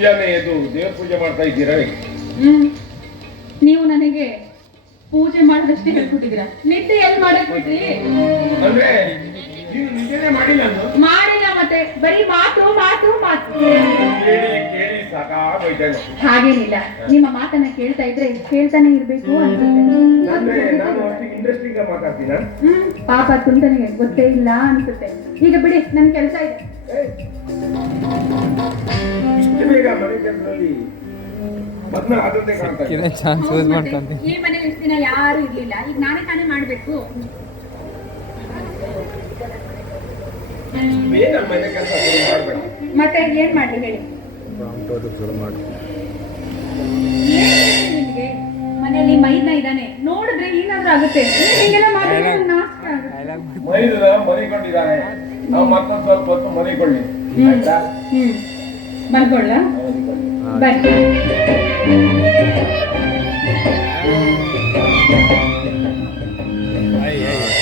ಮುಂಜಾನೆ ಎದ್ದು ದೇವ್ರ ಪೂಜೆ ಮಾಡ್ತಾ ಇದ್ದೀರಾ? ನೀವು ನನಗೆ ಪೂಜೆ ಮಾಡಿದಷ್ಟೇ ಹೇಳ್ಕೊಟ್ಟಿದ್ದೀರಾ, ನಿದ್ದೆ ಎಲ್ಲಿ ಮಾಡಕ್ ಬಿಟ್ರಿ? ಅಂದ್ರೆ ನೀನು ನಿಜನೇ ಮಾಡಿಲ್ಲ ಅಂದು? ಮಾಡಿಲ್ಲ, ಮತ್ತೆ ಬರೀ ಮಾತು ಮಾತು ಮಾತು. ಕೇಳಿ ಕೇಳಿ ಸಾಕಾಗೋಯ್ತು. ಹಾಗೇನಿಲ್ಲ, ನಿಮ್ಮ ಮಾತನ್ನ ಕೇಳ್ತಾ ಇದ್ರೆ ಕೇಳ್ತಾನೆ ಇರ್ಬೇಕು ಅನ್ಸುತ್ತೆ. ಅಂದ್ರೆ ನಾನು ಅಷ್ಟು ಇಂಟ್ರೆಸ್ಟಿಂಗ್ ಆಗಿ ಮಾತಾಡ್ತೀನ? ಪಾಪ ತುಂತನಿಗೆ ಗೊತ್ತೇ ಇಲ್ಲ ಅನ್ಸುತ್ತೆ. ಈಗ ಬಿಡಿ, ನನ್ ಕೆಲಸ ಇದೆ. ಇಷ್ಟು ಬೇಗ ಮನೆ ಕೆಲಸದಲ್ಲಿ ಮೊದಲ ಆದ್ಯತೆ ಕಾಣ್ತಾ ಇದೆ. ಈ ಮನೇಲಿ ಇಷ್ಟು ದಿನ ಯಾರು ಇರ್ಲಿಲ್ಲ, ಈಗ ನಾನೇ ತಾನೇ ಮಾಡ್ಬೇಕು. ಬೇಗ ಮನೆ ಕೆಲಸ ಶುರು ಮಾಡ್ಬೇಡ. ಮತ್ತೆ ಏನ್ ಮಾಡ್ಲಿ ಹೇಳಿ? ನಿಮ್ಗೆ ಮನೆಯಲ್ಲಿ ಮೈದ ಇದ್ದಾನೆ, ನೋಡಿದ್ರೆ ಏನಾದ್ರೂ ಆಗುತ್ತೆ. ಹಿಂಗೆಲ್ಲ ಮಾಡಿದ್ರೆ ನಾಷ್ಟ ಆಗುತ್ತೆ. ಮೈದನ ಮನೆಕೊಂಡಿದ್ದಾನೆ, ನಾವು ಮತ್ತೊಂದು ಸ್ವಲ್ಪ ಹೊತ್ತು ಮನೆಕೊಳ್ಳಿ. ಆಯ್ತಾ? ಬರ್ಕೊಳ್ಳ ಬರ್ರಿ.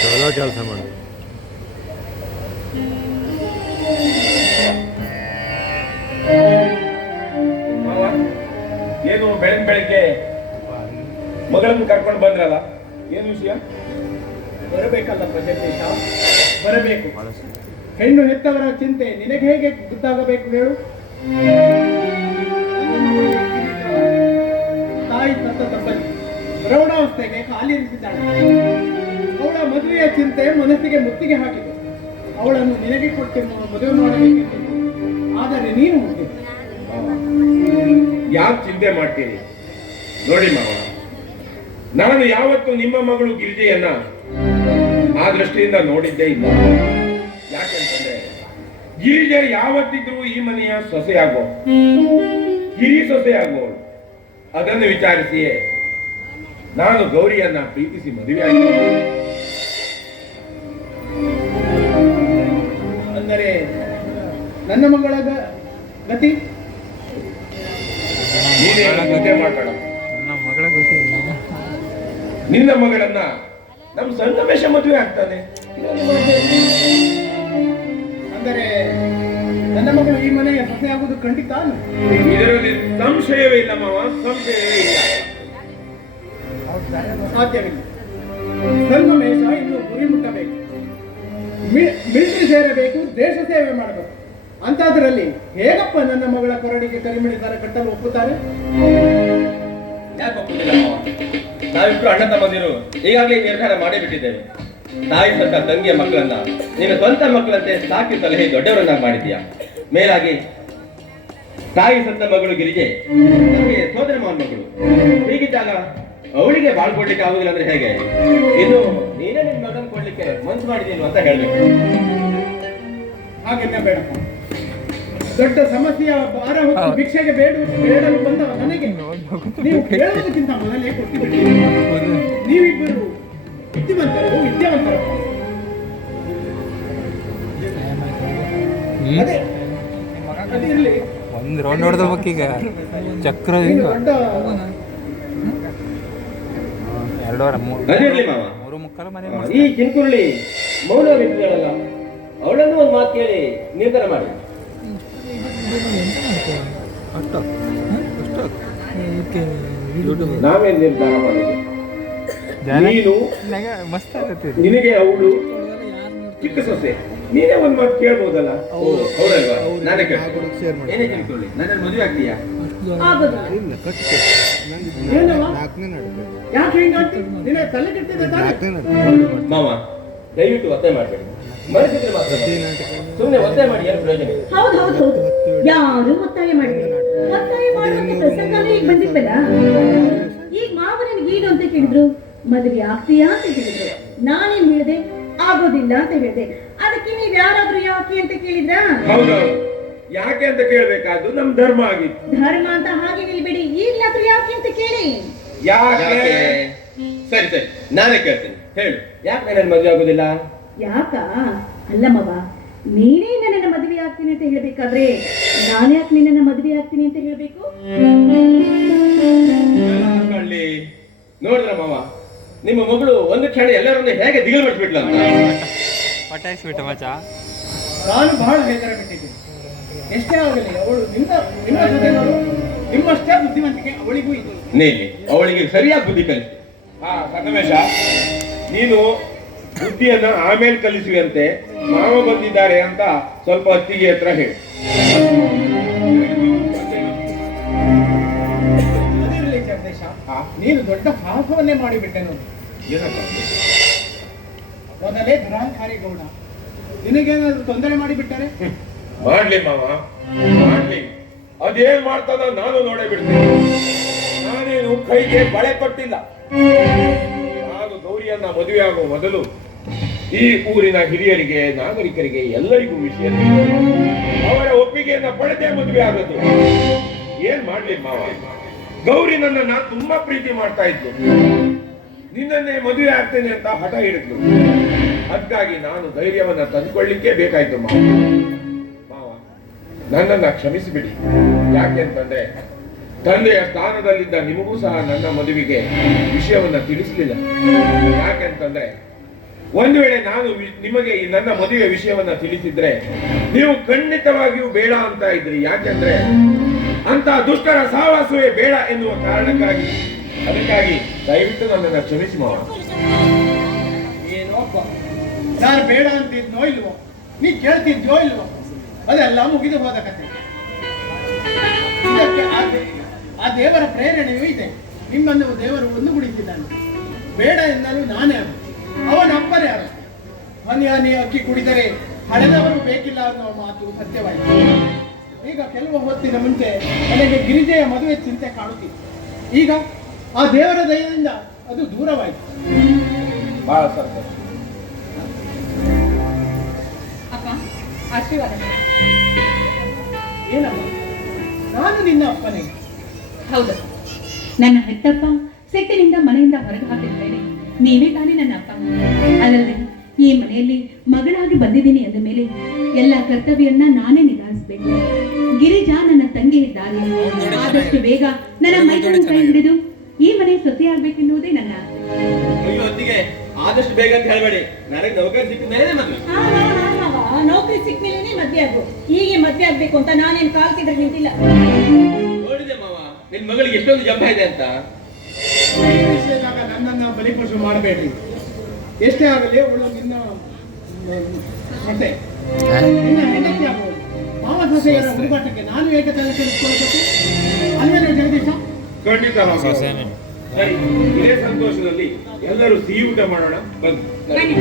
ಚಲೋ ಕೆಲಸ ಮಾಡಿ. ಏನು ಬೆಳಿಗ್ಗೆ ಮಗಳನ್ನು ಕರ್ಕೊಂಡು ಬಂದ್ರಲ್ಲ, ಏನು ವಿಷಯ? ಬರಬೇಕಲ್ಲ ಪ್ರಜಾದೇಶ, ಬರಬೇಕು. ಹೆಣ್ಣು ಹೆತ್ತವರ ಚಿಂತೆ ನಿನಗೆ ಹೇಗೆ ಗೊತ್ತಾಗಬೇಕು ಹೇಳು? ತಾಯಿ ಸತ್ತ ತಪ್ಪಲಿ ಪ್ರೌಢಾವಸ್ಥೆಗೆ ಕಾಲಿರಿಸಿದ್ದಾಳೆ. ಅವಳ ಮದುವೆಯ ಚಿಂತೆ ಮನಸ್ಸಿಗೆ ಮುತ್ತಿಗೆ ಹಾಕಿದೆ. ಅವಳನ್ನು ನಿನಗೆ ಕೊಟ್ಟು ಮದುವೆ ಮಾಡಬೇಕೆಂದು. ಆದರೆ ನೀನು ಮುಟ್ಟಿದೆ. ಯಾಕೆ ಚಿಂತೆ ಮಾಡ್ತೀರಿ? ನೋಡಿ ಮಾವ, ನಾನು ಯಾವತ್ತು ನಿಮ್ಮ ಮಗಳು ಗಿರಿಜೆಯನ್ನ ಆ ದೃಷ್ಟಿಯಿಂದ ನೋಡಿದ್ದೇ ಇಲ್ಲ. ಯಾಕೆಂತಂದ್ರೆ ಗಿರಿಜೆ ಯಾವತ್ತಿದ್ರೂ ಈ ಮನೆಯ ಸೊಸೆಯಾಗೋ, ಹಿರಿ ಸೊಸೆಯಾಗುವವಳು. ಅದನ್ನು ವಿಚಾರಿಸಿಯೇ ನಾನು ಗೌರಿಯನ್ನ ಪ್ರೀತಿಸಿ ಮದುವೆ ಆಗಿದೆ. ಅಂದರೆ ನನ್ನ ಮಗಳ ಗತಿ ನೀನೇ ಚಿಂತೆ ಮಾಡ್ಬೇಡ. ನಿನ್ನ ಮಗಳನ್ನ ನಮ್ಮ ಸಂಗಮೇಶ ಮದುವೆ ಆಗ್ತಾನೆ. ಅಂದರೆ ನನ್ನ ಮಗಳು ಈ ಮನೆಯ ಸೊಸೆಯಾಗುವುದು ಖಂಡಿತ ಅಲ್ಲ. ಇದರಲ್ಲಿ ಸಂಶಯವೇ ಇಲ್ಲ ಮಾವ, ಸಂಶಯವೇ ಇಲ್ಲ. ಸಾಧ್ಯವಿಲ್ಲ. ಸಂಗಮೇಶ ಇನ್ನು ಗುರಿ ಮುಟ್ಟಬೇಕು, ಮಿಲಿಟರಿ ಸೇರಬೇಕು, ದೇಶ ಸೇವೆ ಮಾಡಬೇಕು. ಅಂತದ್ರಲ್ಲಿ ಹೇಗಪ್ಪ ನನ್ನ ಮಗಳ ಕೊರಡಿಗೆ ಕರಿಮಣಿ ದಾರ ಕಟ್ಟಲು ಒಪ್ಪುತ್ತಾರೆ? ಯಾಕೆ ಒಪ್ಪುತ್ತಿಲ್ಲ ಮಾವ? ನಾವಿಬ್ರು ಅಣ್ಣ ತಮ್ಮಂದಿರು ಈಗಾಗಲೇ ನಿರ್ಧಾರ ಮಾಡಿ ಬಿಟ್ಟಿದ್ದೇವೆ. ತಾಯಿ ಸತ್ತ ತಂಗಿಯ ಮಕ್ಕಳನ್ನ ನಿನ್ನ ಸ್ವಂತ ಮಕ್ಕಳಂತೆ ಸಾಕಿ ಸಲಹೆ ದೊಡ್ಡವರನ್ನಾಗಿ ಮಾಡಿದ್ಯಾ. ಮೇಲಾಗಿ ತಾಯಿ ಸತ್ತ ಮಗಳು ಗಿರಿಜೆ ನಮಗೆ ಸೋದರ ಮಾವನ ಮಗಳು. ಹೀಗಿದ್ದಾಗ ಅವಳಿಗೆ ಬಾಳ್ಕೊಡ್ಲಿಕ್ಕೆ ಆಗುದಿಲ್ಲ ಅಂದ್ರೆ ಹೇಗೆ? ಇನ್ನು ನೀನೇ ನಿನ್ನ ಮಗನ ಕೊಡ್ಲಿಕ್ಕೆ ಮನ್ಸು ಮಾಡಿದೀನು ಅಂತ ಹೇಳ್ಬೇಕು. ಹಾಗೆನ್ನ ಬೇಡಪ್ಪ. ದೊಡ್ಡ ಸಮಸ್ಯೆಯ ಭಾರ ಹೊತ್ತು ಭಿಕ್ಷೆಗೆ ಬೇಡಲು ಬಂದ ನನಗೆ ನೀವು ಕೇಳುವುದಕ್ಕಿಂತ ಮೊದಲೇ ಕೊಟ್ಟಿಬಿಡಿ. ನೀವಿಬ್ಬರು ಬುದ್ಧಿವಂತರು, ವಿದ್ಯಾವಂತರು. ಅದಿರಲಿ, ಒಂದು ರೌಂಡ್ ಹೊಡೆದಬೇಕೀಗ ಚಕ್ರ ದೊಡ್ಡ 2 ಮಾವ. 3:15 ಮನೆ ಈ ಕಿಂಕುರುಳಿ ಮೌನವಿದ್ದಾಳಲ್ಲ, ಅವಳನ್ನು ಒಂದು ಮಾತು ಕೇಳಿ ನಿರ್ಧಾರ ಮಾಡಿ. ನಾವೇನ್ ನಿರ್ಧಾರ ಮಾಡಿದ್ವಿ? ನೀನು ಮಸ್ತ್ ಆಗತ್ತೆ. ನಿನಗೆ ಅವಳು ಚಿಕ್ಕ ಸೊಸೆ, ನೀನೇ ಒಂದ್ ಮಾತು ಕೇಳ್ಬೋದಲ್ಲ? ಹೌದಲ್ವಾ? ನಾನೇ ಏನೇ ಕಿಂಕುರುಳಿ, ನನ್ನ ಮದುವೆ ಆಗ್ತೀಯಾ? ಏನವ? ಯಾಕೆ ಹಿಂಗಾಗ್ತಿ? ನಿನ್ನ ತಲೆ ಕೆಟ್ಟಿದೆ ತಾನೆ? ಮಾವ, ದಯವಿಟ್ಟು ಒತ್ತಾಯ ಮಾಡಬೇಡಿ. ಮನಸ್ಸಿದ್ರೆ ಮಾತ್ರ ಸುಮ್ಮನೆ ಒತ್ತಾಯ ಮಾಡಿ ಏನು ಪ್ರಯೋಜನ? ಹೌದು ಹೌದು ಹೌದು, ಯಾರು ಒತ್ತಾಯ ಮಾಡಿದ್ರು. ಒತ್ತಾಯ ಮಾಡುವಂತ ಪ್ರಸಂಗನೇ ಈಗ ಬಂದಿತ್ತಲ್ಲ. ಈಗ ಮಾವ ನನಗೆ ಏನು ಅಂತ ಕೇಳಿದ್ರು, ಮದುವೆ ಆಗ್ತೀಯಾ ಅಂತ ಕೇಳಿದ್ರು. ನಾನೇನ್ ಹೇಳಿದೆ? ಆಗೋದಿಲ್ಲ ಅಂತ ಹೇಳಿದೆ. ಅದಕ್ಕೆ ನೀವ್ ಯಾರಾದ್ರೂ ಯಾಕೆ ಅಂತ ಕೇಳಿದ್ರ? ಹೌದೌದು, ಯಾಕೆ ಅಂತ ಕೇಳ್ಬೇಕಾದ್ದು ನಮ್ ಧರ್ಮ ಆಗಿತ್ತು. ಧರ್ಮ ಅಂತ ಹಾಗೆ ನಿಲ್ಬೇಡಿ, ಈಗ್ಲಾದ್ರೂ ಯಾಕೆ ಅಂತ ಕೇಳಿ. ಯಾಕೆ? ಸರಿ ಸರಿ, ನಾನೇ ಕೇಳ್ತೀನಿ. ಹೇಳು, ಯಾಕೆ ನನ್ನ ಮದುವೆ ಆಗೋದಿಲ್ಲ? ಯಾಕ? ಅಲ್ಲ ಮವ, ನೀನೇ ನನ್ನ ಮದುವೆ ಆಗ್ತೀನಿ ಅಂತ ಹೇಳ್ಬೇಕಾದ್ರೆ ನಾನು ಯಾಕೆ ನಿನ್ನ ಮದುವೆ ಆಗ್ತೀನಿ ಅಂತ ಹೇಳ್ಬೇಕು? ನೋಡಿದ್ರ ಮಾವ, ನಿಮ್ಮ ಮಗಳು ಒಂದು ಕ್ಷಣ ಎಲ್ಲರನ್ನು ಹೇಗೆ ದಿಗಿಲು ಮಾಡಿಸ್ಬಿಟ್ಲ ಅಂತ. ಪಟಾಯಿಸ್ಬಿಟ್ಟ ಮಚ. ನಾನು ಬಹಳ ಬೇಜಾರ ಬಿಟ್ಟಿದ್ದೆ. ಎಷ್ಟೇ ಆಗಲಿ ಅವಳು ನಿಮ್ಮ ಜೊತೆಗಳು ನಿಮ್ಮಷ್ಟೇ ಬುದ್ಧಿವಂತಿಕೆ ಅವಳಿಗೂ ಇದೆ. ನೀಲಿ ಅವಳಿಗೆ ಸರಿಯಾಗಿ ಬುದ್ಧಿ ಕಲಿಸಿ. ಹಾ ಸಂಗಮೇಶ, ನೀನು ಬುದ್ಧಿಯನ್ನ ಆಮೇಲೆ ಕಲಿಸುವಂತೆ ಮಾವ ಬಂದಿದ್ದಾರೆ ಅಂತ ಸ್ವಲ್ಪ ಅತ್ತಿಗೆ ಹತ್ರ ಹೇಳಿ. ಅದಿರಲಿ ಜಗದೀಶ, ನೀನು ದೊಡ್ಡ ಸಾಹಸವನ್ನೇ ಮಾಡಿಬಿಟ್ಟೆ ನೋಡಿ. ಏನಪ್ಪ? ಮೊದಲೇ ದುರಾಂಕಾರಿ ಗೌಡ ನಿನಗೇನಾದ್ರೂ ತೊಂದರೆ ಮಾಡಿಬಿಟ್ಟರೆ? ಮಾಡ್ಲಿ ಮಾವ, ಮಾಡ್ಲಿ. ಅದೇನ್ ಮಾಡ್ತದ ನಾನು ನೋಡೇ ಬಿಡ್ತೀನಿ. ನಾನೇನು ಕೈಗೆ ಬಳೆ ಕೊಟ್ಟಿಲ್ಲ. ನಾನು ಗೌರಿಯನ್ನ ಮದುವೆ ಆಗುವ ಮೊದಲು ಈ ಊರಿನ ಹಿರಿಯರಿಗೆ, ನಾಗರಿಕರಿಗೆ, ಎಲ್ಲರಿಗೂ ವಿಷಯ ತಿಳಿಸಿ ಅವರ ಒಪ್ಪಿಗೆಯನ್ನ ಪಡೆದೇ ಮದುವೆ ಆದದ್ದು. ಏನ್ ಮಾಡ್ಲಿ ಮಾವ, ಗೌರಿ ನನ್ನನ್ನ ತುಂಬಾ ಪ್ರೀತಿ ಮಾಡ್ತಾ ಇದ್ಲು. ನಿನ್ನನ್ನೇ ಮದುವೆ ಆಗ್ತೇನೆ ಅಂತ ಹಠ ಹಿಡಿದ್ಲು. ಅದಕ್ಕಾಗಿ ನಾನು ಧೈರ್ಯವನ್ನ ತಂದುಕೊಳ್ಳಿಕ್ಕೆ ಬೇಕಾಯ್ತು ಮಾವ. ನನ್ನನ್ನ ಕ್ಷಮಿಸಿಬಿಡಿ. ಯಾಕೆಂತಂದ್ರೆ ತಂದೆಯ ಸ್ಥಾನದಲ್ಲಿದ್ದ ನಿಮಗೂ ಸಹ ನನ್ನ ಮದುವೆಗೆ ವಿಷಯವನ್ನ ತಿಳಿಸಲಿಲ್ಲ. ಯಾಕೆಂತಂದ್ರೆ ಒಂದು ವೇಳೆ ನಾನು ನಿಮಗೆ ಈ ನನ್ನ ಮದುವೆ ವಿಷಯವನ್ನ ತಿಳಿಸಿದ್ರೆ ನೀವು ಖಂಡಿತವಾಗಿಯೂ ಬೇಡ ಅಂತ ಇದ್ರಿ. ಯಾಕೆಂದ್ರೆ ಅಂತ ದುಷ್ಟರ ಸಹವಾಸವೇ ಬೇಡ ಎನ್ನುವ ಕಾರಣಕ್ಕಾಗಿ. ಅದಕ್ಕಾಗಿ ದಯವಿಟ್ಟು ನನ್ನನ್ನ ಕ್ಷಮಿಸಿ ಮಾವ. ಏನೋಪ್ಪ, ನಾನು ಬೇಡ ಅಂತಿದ್ನೋ ಇಲ್ವೋ, ನೀ ಕೇಳ್ತಿದ್ಯೋ ಇಲ್ವೋ, ಅದೆಲ್ಲ ಮುಗಿದು ಹೋದ ಕಥೆ. ಇದಕ್ಕೆ ಆ ದೇವರ ಪ್ರೇರಣೆಯೂ ಇದೆ. ನಿಮ್ಮನ್ನು ದೇವರು ಒಂದುಗೂಡಿಸಿದ್ದಾನೆ. ಬೇಡ ಎಂದನು ನಾನೇ ಅವನ ಅಪ್ಪನೇ ಯಾರು. ಹನಿ ಹನಿ ಅಕ್ಕಿ ಕುಡಿದರೆ ಹಳೆದವರು ಬೇಕಿಲ್ಲ ಅನ್ನೋ ಮಾತು ಸತ್ಯವಾಯಿತು. ಈಗ ಕೆಲವು ಹೊತ್ತಿನ ಮುಂಚೆ ನನಗೆ ಗಿರಿಜೆಯ ಮದುವೆ ಚಿಂತೆ ಕಾಣುತ್ತಿತ್ತು. ಈಗ ಆ ದೇವರ ದಯದಿಂದ ಅದು ದೂರವಾಯಿತು. ಬಹಳ ಸಂತೋಷ. ಅಪ್ಪ, ಆಶೀರ್ವಾದ ಮಾಡಿ. ಏನಮ್ಮ, ನಾನು ನಿನ್ನ ಅಪ್ಪನೇ. ಹೌದು, ನನ್ನ ಹೆತ್ತಪ್ಪ ಸಿಟ್ಟಿನಿಂದ ಮನೆಯಿಂದ ಹೊರಗೆ ಹಾಕಿದ ಮೇಲೆ ನೀವೇ ತಾನೇ ನನ್ನ ಅಪ್ಪ. ಅಲ್ಲದೆ ಈ ಮನೆಯಲ್ಲಿ ಮಗಳಾಗಿ ಬಂದಿದ್ದೀನಿ ಅಂದ ಮೇಲೆ ಎಲ್ಲ ಕರ್ತವ್ಯವನ್ನ ನಾನೇ ನಿಭಾಯಿಸಬೇಕು. ಗಿರಿಜಾ ನನ್ನ ತಂಗಿ ಇದ್ದಾರೆ. ಆದಷ್ಟು ಬೇಗ ನನ್ನ ಮೈಗಳನ್ನು ಕೈ ಹಿಡಿದು ಈ ಮನೆ ಸೊಸೆಯಾಗಬೇಕೆನ್ನುವುದೇ ನನ್ನ ಆಸೆ. ಅಯ್ಯೋ ಹೊತ್ತಿಗೆ ಆದಷ್ಟು ಬೇಗ ಅಂತ ಹೇಳಬೇಡಿ. ನನಗೆ ನೌಕರಿ ಸಿಕ್ಕಿದ ಮೇಲೆ ಮದುವೆ. ನೌಕರಿ ಸಿಕ್ಕ ಮೇಲೇನೆ ಮದ್ವೆ ಆಗು. ಹೀಗೆ ಮದ್ವೆ ಆಗ್ಬೇಕು ಅಂತ ನಾನೇನ್ ಕಾಲ್ತಿದ್ರೆ ನಿಂತಿಲ್ಲ. ನೋಡಿದೆ ಮಾವ, ನಿನ್ ಮಗಳಿಗೆ ಎಷ್ಟೊಂದು ಜಂಬ ಇದೆ ಅಂತ. ಈ ವಿಷಯದಾಗ ನನ್ನನ್ನ ಬಲಿಪಶು ಮಾಡಬೇಡ್ರಿ. ಎಷ್ಟೇ ಆಗಲಿ ಅವಳು ನಿನ್ನ ಮತ್ತೆ ನಿನ್ನ ಹೆಂಡತಿ ಆಗಬಹುದು. ಮಾವ ಸೊಸೆಯರ ಹುಡುಗಾಟಕ್ಕೆ ನಾನು ಏಕೆ ತಲೆ ಕೆಡಿಸಿಕೊಳ್ಳಬೇಕು? ಅಲ್ವೇನೋ ಜಗದೀಶ? ಖಂಡಿತ ಮಾವ. ಸರಿ, ಇದೇ ಸಂತೋಷದಲ್ಲಿ ಎಲ್ಲರೂ ಸಿಹಿ ಊಟ ಮಾಡೋಣ. ಬನ್ನಿ. ಬನ್ನಿ.